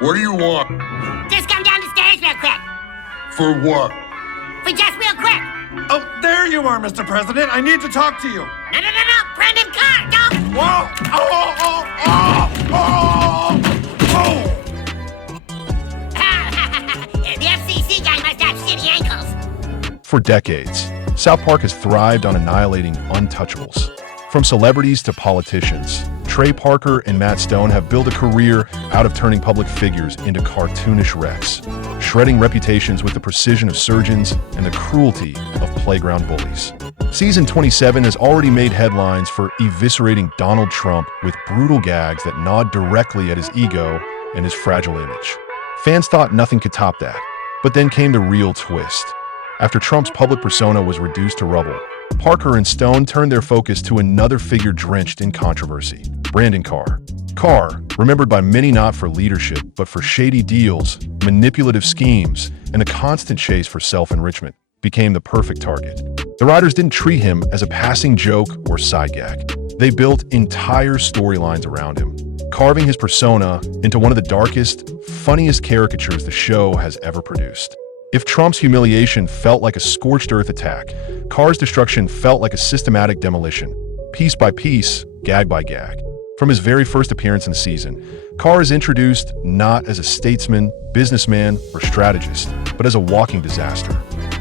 What do you want? Just come down the stairs real quick. For what? For just real quick. Oh, there you are, Mr. President. I need to talk to you. No. Brendan Carr, don't. Whoa! The FCC guy must have shitty ankles. For decades, South Park has thrived on annihilating untouchables. From celebrities to politicians, Trey Parker and Matt Stone have built a career out of turning public figures into cartoonish wrecks, shredding reputations with the precision of surgeons and the cruelty of playground bullies. Season 27 has already made headlines for eviscerating Donald Trump with brutal gags that nod directly at his ego and his fragile image. Fans thought nothing could top that, but then came the real twist. After Trump's public persona was reduced to rubble, Parker and Stone turned their focus to another figure drenched in controversy, Brandon Carr. Carr, remembered by many not for leadership, but for shady deals, manipulative schemes, and a constant chase for self-enrichment, became the perfect target. The writers didn't treat him as a passing joke or side gag. They built entire storylines around him, carving his persona into one of the darkest, funniest caricatures the show has ever produced. If Trump's humiliation felt like a scorched earth attack, Carr's destruction felt like a systematic demolition, piece by piece, gag by gag. From his very first appearance in the season, Carr is introduced not as a statesman, businessman, or strategist, but as a walking disaster.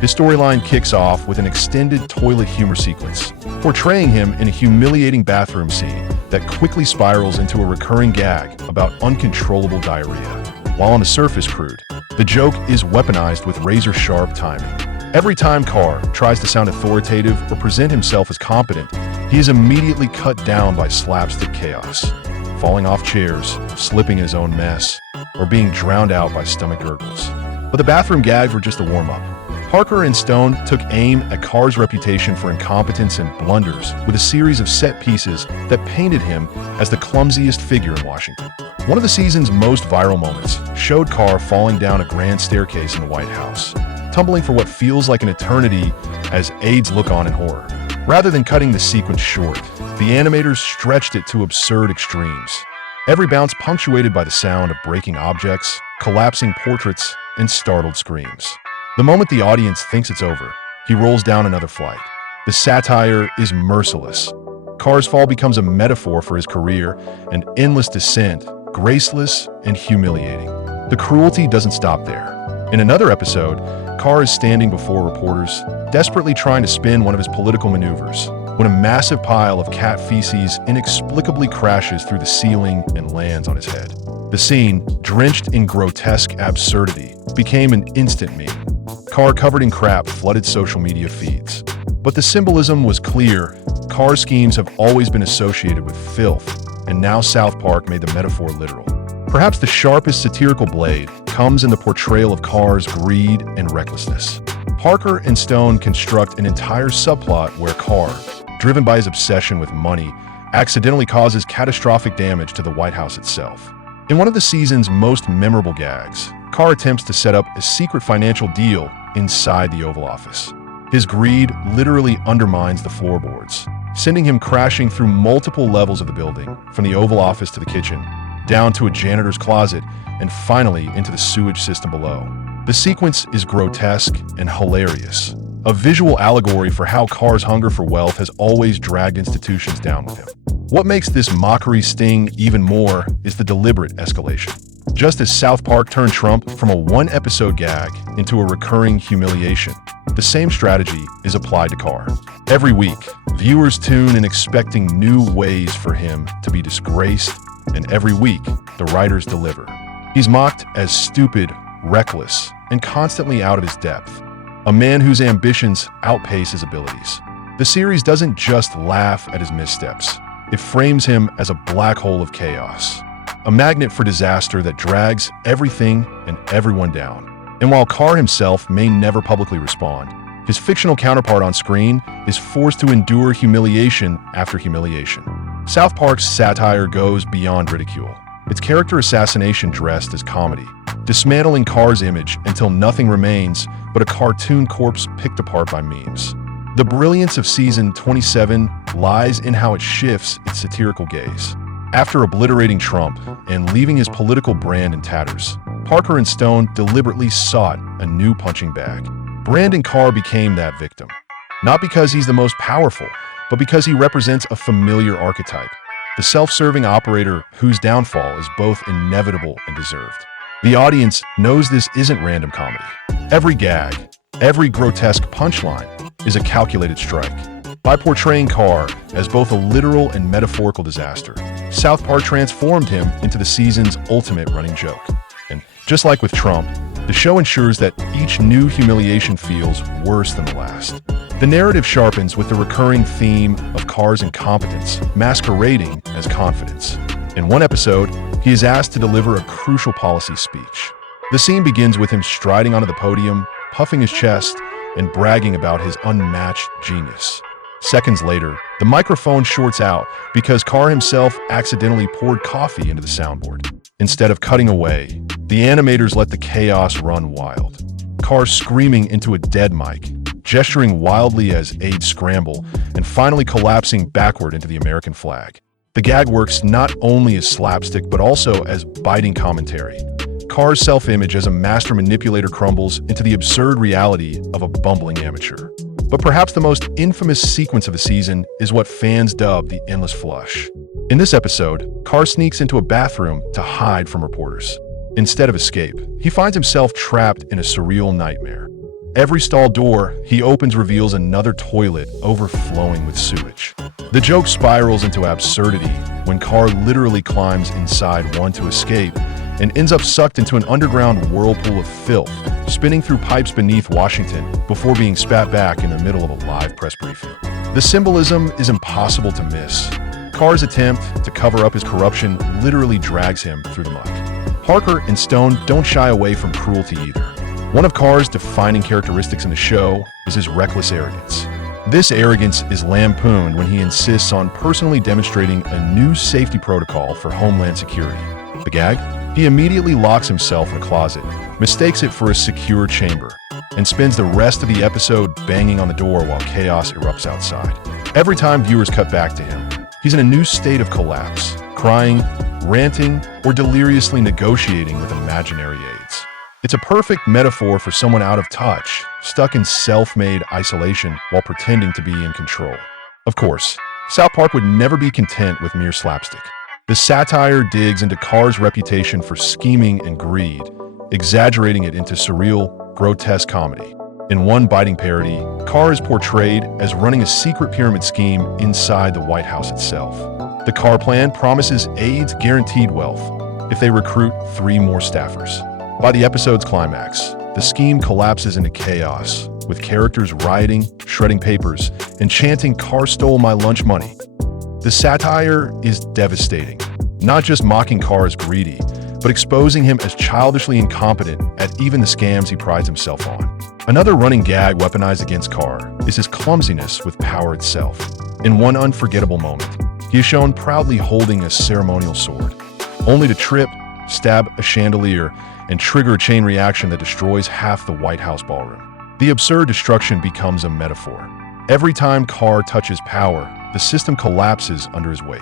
His storyline kicks off with an extended toilet humor sequence, portraying him in a humiliating bathroom scene that quickly spirals into a recurring gag about uncontrollable diarrhea. While on the surface crude, the joke is weaponized with razor-sharp timing. Every time Carr tries to sound authoritative or present himself as competent, he is immediately cut down by slapstick chaos, falling off chairs, slipping in his own mess, or being drowned out by stomach gurgles. But the bathroom gags were just a warm-up. Parker and Stone took aim at Carr's reputation for incompetence and blunders with a series of set pieces that painted him as the clumsiest figure in Washington. One of the season's most viral moments showed Carr falling down a grand staircase in the White House, tumbling for what feels like an eternity as aides look on in horror. Rather than cutting the sequence short, the animators stretched it to absurd extremes. Every bounce punctuated by the sound of breaking objects, collapsing portraits, and startled screams. The moment the audience thinks it's over, he rolls down another flight. The satire is merciless. Carr's fall becomes a metaphor for his career, an endless descent, graceless and humiliating. The cruelty doesn't stop there. In another episode, Carr is standing before reporters, desperately trying to spin one of his political maneuvers, when a massive pile of cat feces inexplicably crashes through the ceiling and lands on his head. The scene, drenched in grotesque absurdity, became an instant meme. Carr covered in crap flooded social media feeds. But the symbolism was clear. Carr's schemes have always been associated with filth, and now South Park made the metaphor literal. Perhaps the sharpest satirical blade comes in the portrayal of Carr's greed and recklessness. Parker and Stone construct an entire subplot where Carr, driven by his obsession with money, accidentally causes catastrophic damage to the White House itself. In one of the season's most memorable gags, Carr attempts to set up a secret financial deal inside the Oval Office. His greed literally undermines the floorboards, sending him crashing through multiple levels of the building, from the Oval Office to the kitchen, down to a janitor's closet, and finally into the sewage system below. The sequence is grotesque and hilarious, a visual allegory for how Carr's hunger for wealth has always dragged institutions down with him. What makes this mockery sting even more is the deliberate escalation. Just as South Park turned Trump from a one-episode gag into a recurring humiliation, the same strategy is applied to Carr. Every week, viewers tune in expecting new ways for him to be disgraced, and every week, the writers deliver. He's mocked as stupid, reckless, and constantly out of his depth, a man whose ambitions outpace his abilities. The series doesn't just laugh at his missteps. It frames him as a black hole of chaos, a magnet for disaster that drags everything and everyone down. And while Carr himself may never publicly respond, his fictional counterpart on screen is forced to endure humiliation after humiliation. South Park's satire goes beyond ridicule. Its character assassination dressed as comedy, dismantling Carr's image until nothing remains but a cartoon corpse picked apart by memes. The brilliance of season 27 lies in how it shifts its satirical gaze. After obliterating Trump and leaving his political brand in tatters, Parker and Stone deliberately sought a new punching bag. Brandon Carr became that victim. Not because he's the most powerful, but because he represents a familiar archetype, the self-serving operator whose downfall is both inevitable and deserved. The audience knows this isn't random comedy. Every gag, every grotesque punchline is a calculated strike. By portraying Carr as both a literal and metaphorical disaster, South Park transformed him into the season's ultimate running joke. And just like with Trump, the show ensures that each new humiliation feels worse than the last. The narrative sharpens with the recurring theme of Carr's incompetence masquerading as confidence. In one episode, he is asked to deliver a crucial policy speech. The scene begins with him striding onto the podium, puffing his chest, and bragging about his unmatched genius. Seconds later, the microphone shorts out because Carr himself accidentally poured coffee into the soundboard. Instead of cutting away, the animators let the chaos run wild. Carr screaming into a dead mic, gesturing wildly as aides scramble, and finally collapsing backward into the American flag. The gag works not only as slapstick but also as biting commentary. Carr's self-image as a master manipulator crumbles into the absurd reality of a bumbling amateur. But perhaps the most infamous sequence of the season is what fans dub the endless flush. In this episode, Carr sneaks into a bathroom to hide from reporters. Instead of escape, he finds himself trapped in a surreal nightmare. Every stall door he opens reveals another toilet overflowing with sewage. The joke spirals into absurdity when Carr literally climbs inside one to escape and ends up sucked into an underground whirlpool of filth, spinning through pipes beneath Washington before being spat back in the middle of a live press briefing. The symbolism is impossible to miss. Carr's attempt to cover up his corruption literally drags him through the muck. Parker and Stone don't shy away from cruelty either. One of Carr's defining characteristics in the show is his reckless arrogance. This arrogance is lampooned when he insists on personally demonstrating a new safety protocol for Homeland Security. The gag? He immediately locks himself in a closet, mistakes it for a secure chamber, and spends the rest of the episode banging on the door while chaos erupts outside. Every time viewers cut back to him, he's in a new state of collapse, crying, ranting, or deliriously negotiating with imaginary aides. It's a perfect metaphor for someone out of touch, stuck in self-made isolation while pretending to be in control. Of course, South Park would never be content with mere slapstick. The satire digs into Carr's reputation for scheming and greed, exaggerating it into surreal, grotesque comedy. In one biting parody, Carr is portrayed as running a secret pyramid scheme inside the White House itself. The Carr plan promises aides guaranteed wealth if they recruit 3 more staffers. By the episode's climax, the scheme collapses into chaos, with characters rioting, shredding papers, and chanting "Carr stole my lunch money." The satire is devastating, not just mocking Carr as greedy, but exposing him as childishly incompetent at even the scams he prides himself on. Another running gag weaponized against Carr is his clumsiness with power itself. In one unforgettable moment, he is shown proudly holding a ceremonial sword, only to trip, stab a chandelier, and trigger a chain reaction that destroys half the White House ballroom. The absurd destruction becomes a metaphor. Every time Carr touches power, the system collapses under his weight.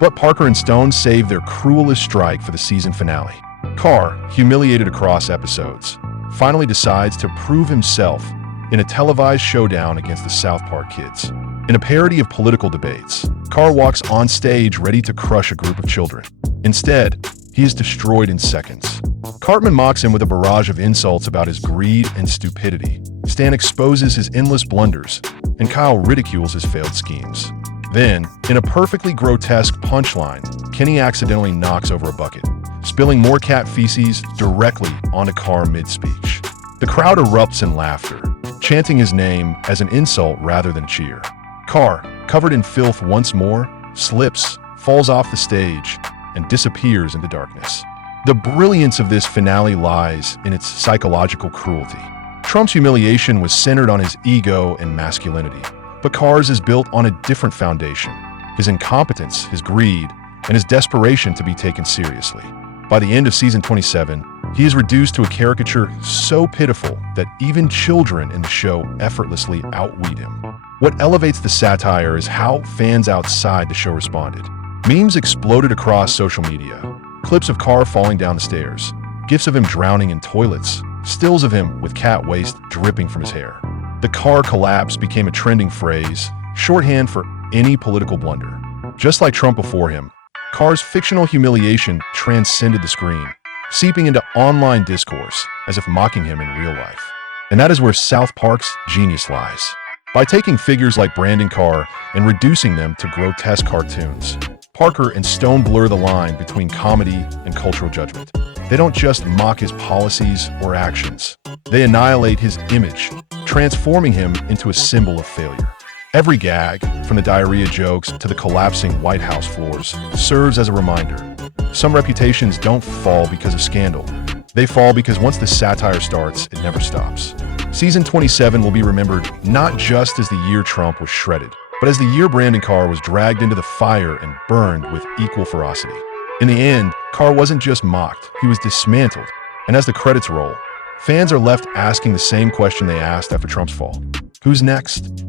But Parker and Stone save their cruelest strike for the season finale. Carr, humiliated across episodes, finally decides to prove himself in a televised showdown against the South Park kids. In a parody of political debates, Carr walks on stage ready to crush a group of children. Instead, he is destroyed in seconds. Cartman mocks him with a barrage of insults about his greed and stupidity. Stan exposes his endless blunders, and Kyle ridicules his failed schemes. Then, in a perfectly grotesque punchline, Kenny accidentally knocks over a bucket, spilling more cat feces directly onto Carr mid-speech. The crowd erupts in laughter, chanting his name as an insult rather than cheer. Carr, covered in filth once more, slips, falls off the stage, and disappears into darkness. The brilliance of this finale lies in its psychological cruelty. Trump's humiliation was centered on his ego and masculinity, but Carr's is built on a different foundation: his incompetence, his greed, and his desperation to be taken seriously. By the end of season 27, he is reduced to a caricature so pitiful that even children in the show effortlessly outwit him. What elevates the satire is how fans outside the show responded. Memes exploded across social media. Clips of Carr falling down the stairs, gifs of him drowning in toilets, stills of him with cat waste dripping from his hair. The Carr collapse became a trending phrase, shorthand for any political blunder. Just like Trump before him, Carr's fictional humiliation transcended the screen, seeping into online discourse as if mocking him in real life. And that is where South Park's genius lies. By taking figures like Brandon Carr and reducing them to grotesque cartoons, Parker and Stone blur the line between comedy and cultural judgment. They don't just mock his policies or actions. They annihilate his image, transforming him into a symbol of failure. Every gag, from the diarrhea jokes to the collapsing White House floors, serves as a reminder. Some reputations don't fall because of scandal. They fall because once the satire starts, it never stops. Season 27 will be remembered not just as the year Trump was shredded, but as the year Brandon Carr was dragged into the fire and burned with equal ferocity. In the end, Carr wasn't just mocked, he was dismantled. And as the credits roll, fans are left asking the same question they asked after Trump's fall. Who's next?